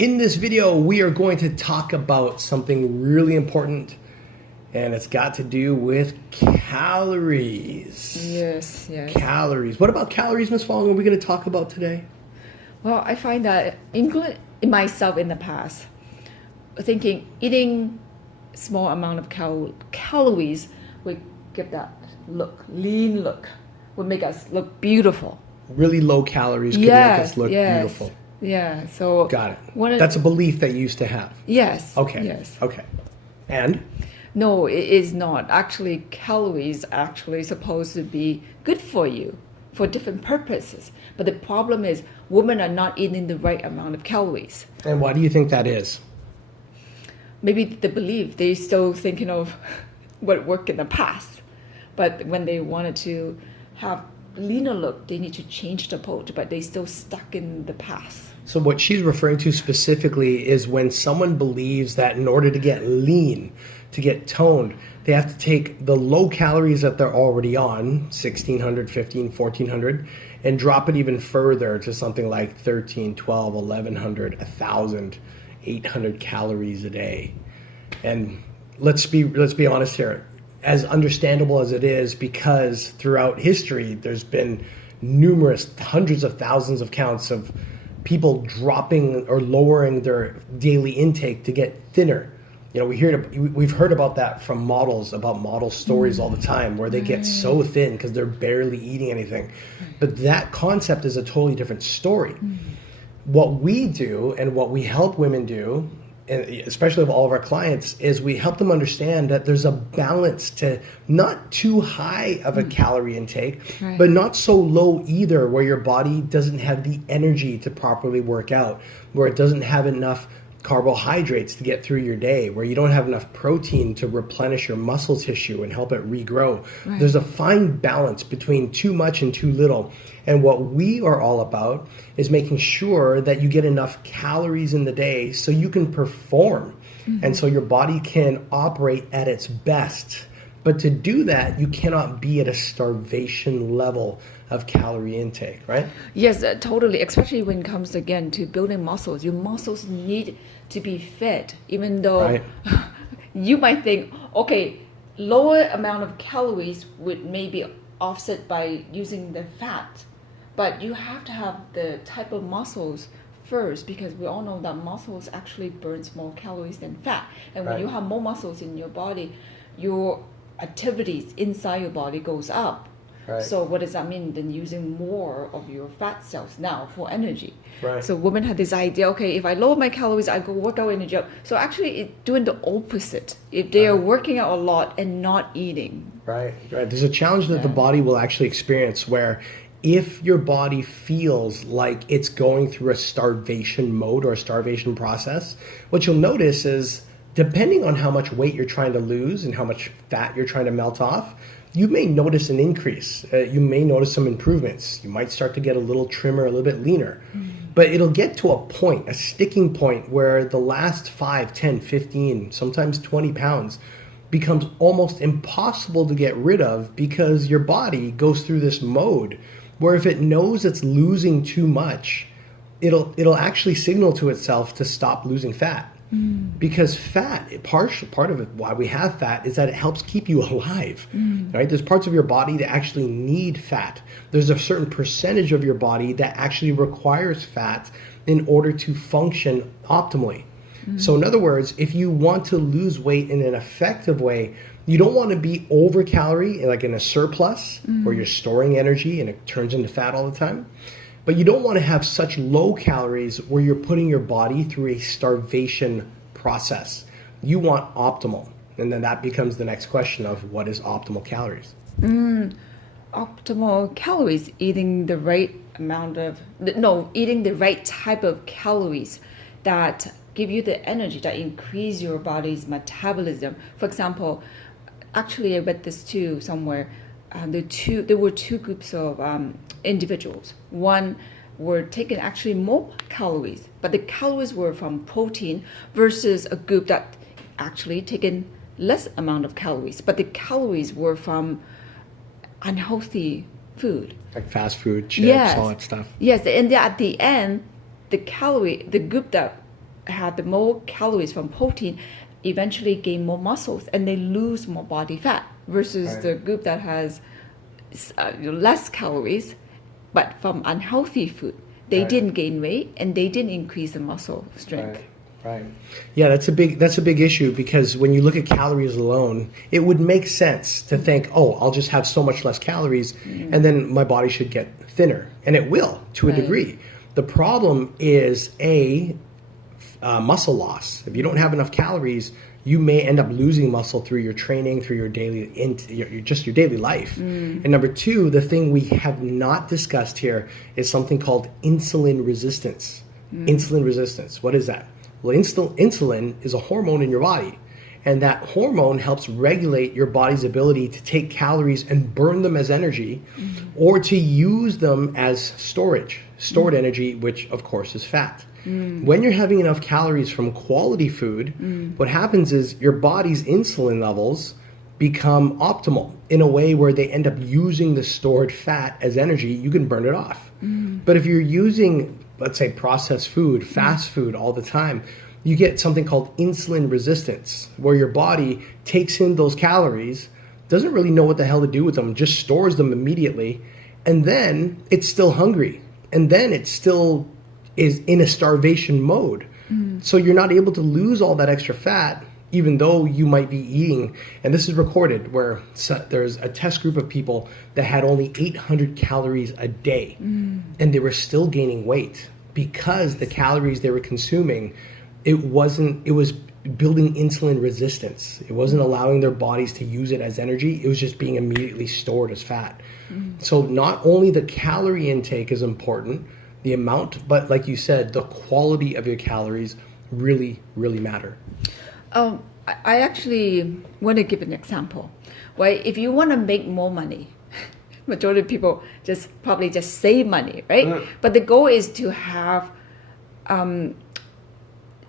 In this video, we are going to talk about something really important, and it's got to do with calories. Yes, yes. Calories. What about calories, Miss Fong, are we going to talk about today? Well, I find that include myself in the past, thinking eating small amount of calories would give that lean look, would make us look beautiful. Really low calories could make us look beautiful. Yeah, so Got it. That's a belief that you used to have. Yes. Okay. Yes. Okay. And? No, it is not. Actually, calories actually supposed to be good for you for different purposes. But the problem is women are not eating the right amount of calories. And why do you think that is? Maybe the belief, they're still thinking of what worked in the past. But when they wanted to have leaner look, they need to change the approach, but they still stuck in the past. So what she's referring to specifically is when someone believes that in order to get lean, to get toned, they have to take the low calories that they're already on, 1,600, 1,500, 1,400, and drop it even further to something like 13, 12, 1,100, 1,000, 800 calories a day. And let's be honest here. As understandable as it is, because throughout history, there's been numerous, hundreds of thousands of counts of people dropping or lowering their daily intake to get thinner. You know, we've heard about that from models, about model stories all the time, where they get so thin because they're barely eating anything. But that concept is a totally different story. What we do and what we help women do, and especially of all of our clients, is we help them understand that there's a balance to not too high of a calorie intake, but not so low either, where your body doesn't have the energy to properly work out, where it doesn't have enough carbohydrates to get through your day, where you don't have enough protein to replenish your muscle tissue and help it regrow. There's a fine balance between too much and too little. And what we are all about is making sure that you get enough calories in the day so you can perform and so your body can operate at its best. But to do that, you cannot be at a starvation level of calorie intake, right? Yes, totally. Especially when it comes again to building muscles. Your muscles need to be fed, even though you might think, okay, lower amount of calories would maybe offset by using the fat. But you have to have the type of muscles first, because we all know that muscles actually burns more calories than fat. And when you have more muscles in your body, your activities inside your body goes up. So what does that mean? Then using more of your fat cells now for energy. So women have this idea, okay, if I lower my calories, I go work out in the gym. So actually it's doing the opposite. If they are working out a lot and not eating. Right. There's a challenge that the body will actually experience where if your body feels like it's going through a starvation mode or a starvation process, what you'll notice is depending on how much weight you're trying to lose and how much fat you're trying to melt off, you may notice an increase. You may notice some improvements. You might start to get a little trimmer, a little bit leaner. But it'll get to a point, a sticking point, where the last 5, 10, 15, sometimes 20 pounds becomes almost impossible to get rid of, because your body goes through this mode where if it knows it's losing too much, it'll actually signal to itself to stop losing fat. Because fat, part of it, why we have fat, is that it helps keep you alive. Right? There's parts of your body that actually need fat. There's a certain percentage of your body that actually requires fat in order to function optimally. So in other words, if you want to lose weight in an effective way, you don't want to be over calorie, like in a surplus, where you're storing energy and it turns into fat all the time. But you don't want to have such low calories where you're putting your body through a starvation process. You want optimal. And then that becomes the next question of what is optimal calories? Optimal calories, eating the right type of calories that give you the energy, that increase your body's metabolism. For example, actually I read this too somewhere. There were two groups of individuals. One were taking actually more calories, but the calories were from protein, versus a group that actually taken less amount of calories, but the calories were from unhealthy food. Like fast food, chips, all that stuff. Yes, and at the end, the group that had the more calories from protein eventually gain more muscles and they lose more body fat versus the group that has less calories but from unhealthy food. They didn't gain weight and they didn't increase the muscle strength. Right. Yeah, that's a big issue, because when you look at calories alone, it would make sense to think, oh, I'll just have so much less calories and then my body should get thinner. And it will, to a degree. The problem is muscle loss. If you don't have enough calories, you may end up losing muscle through your training, through your your daily life. And number two, the thing we have not discussed here is something called insulin resistance. Insulin resistance. What is that? Well, insulin is a hormone in your body, and that hormone helps regulate your body's ability to take calories and burn them as energy, or to use them as stored energy, which of course is fat. When you're having enough calories from quality food, what happens is your body's insulin levels become optimal in a way where they end up using the stored fat as energy. You can burn it off. But if you're using, let's say, processed food, fast food all the time, you get something called insulin resistance, where your body takes in those calories, doesn't really know what the hell to do with them, just stores them immediately, and then it's still hungry. And then it still is in a starvation mode. So you're not able to lose all that extra fat, even though you might be eating. And this is recorded where there's a test group of people that had only 800 calories a day, and they were still gaining weight because the calories they were consuming, it was building insulin resistance. It wasn't allowing their bodies to use it as energy. It was just being immediately stored as fat. So not only the calorie intake is important, the amount, but like you said, the quality of your calories really, really matter. I actually want to give an example. Right? If you want to make more money, majority of people probably just save money, right? But the goal is to have to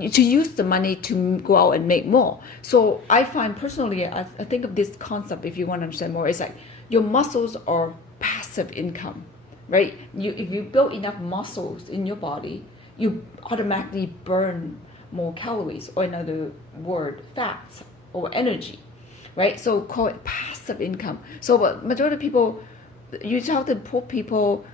use the money to go out and make more. So I find personally, I think of this concept, if you want to understand more, it's like your muscles are passive income, right? If you build enough muscles in your body, you automatically burn more calories, or another word, fats or energy, right? So call it passive income. So majority of people, you talk to poor people,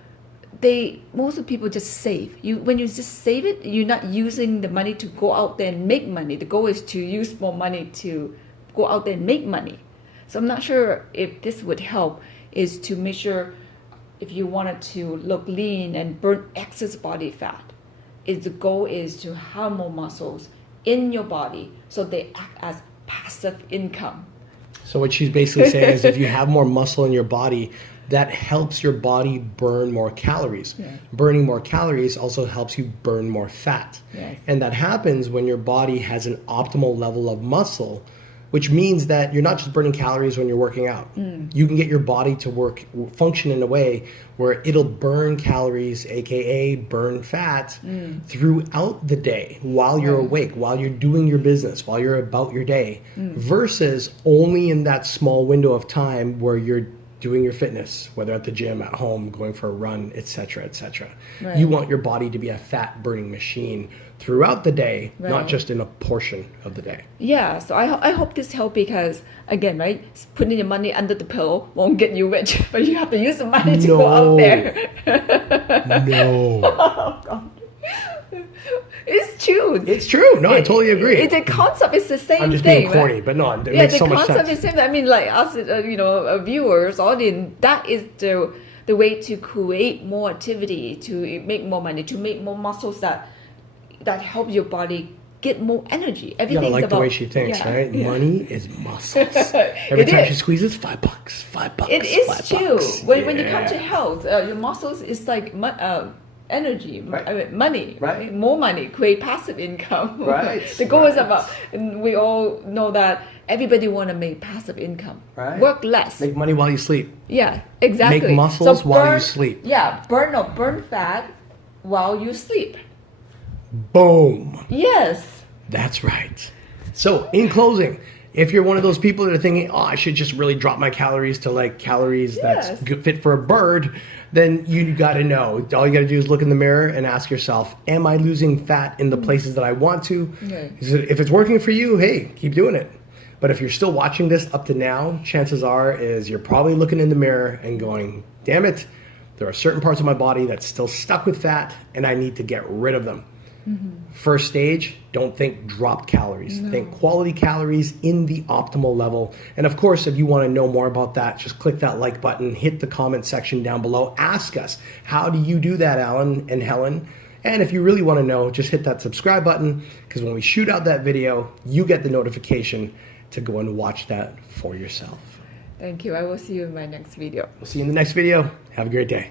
most of the people just save. When you just save it, you're not using the money to go out there and make money. The goal is to use more money to go out there and make money. So I'm not sure if this would help, is to make sure if you wanted to look lean and burn excess body fat, the goal is to have more muscles in your body so they act as passive income. So what she's basically saying is if you have more muscle in your body, that helps your body burn more calories. Yeah. Burning more calories also helps you burn more fat. Yes. And that happens when your body has an optimal level of muscle, which means that you're not just burning calories when you're working out. You can get your body to function in a way where it'll burn calories, aka burn fat, throughout the day while you're awake, while you're doing your business, while you're about your day, versus only in that small window of time where you're doing your fitness, whether at the gym, at home, going for a run, etc., etc. Right. You want your body to be a fat burning machine throughout the day, not just in a portion of the day. Yeah, so I hope this helps, because again, right, putting your money under the pillow won't get you rich, but you have to use the money to go out there. No. Oh, God. It's true. It's true. No, I totally agree. The concept is the same thing. I'm just being corny, right? But no, it makes so much sense. The concept is the same. I mean, like us, viewers, audience, that is the way to create more activity, to make more money, to make more muscles that help your body get more energy. Everything's you like about the way she thinks, right? Yeah. Money is muscles. Every time she squeezes, $5, $5. It is true. $5. When you come to health, your muscles is like energy, right. I mean, money, right? More money, create passive income. Right. The goal is about, and we all know that everybody want to make passive income. Right. Work less. Make money while you sleep. Yeah, exactly. Make muscles while you sleep. Yeah, burn fat while you sleep. Boom. Yes. That's right. So, in closing, If you're one of those people that are thinking, oh, I should just really drop my calories to like calories that's fit for a bird, then you got to know. All you got to do is look in the mirror and ask yourself, am I losing fat in the places that I want to? If it's working for you, hey, keep doing it. But if you're still watching this up to now, chances are is you're probably looking in the mirror and going, damn it, there are certain parts of my body that's still stuck with fat and I need to get rid of them. First stage, don't think dropped calories. Think quality calories in the optimal level. And of course, if you want to know more about that, just click that like button, hit the comment section down below. Ask us, how do you do that, Alan and Helen? And if you really want to know, just hit that subscribe button, because when we shoot out that video, you get the notification to go and watch that for yourself. Thank you. I will see you in my next video. We'll see you in the next video. Have a great day.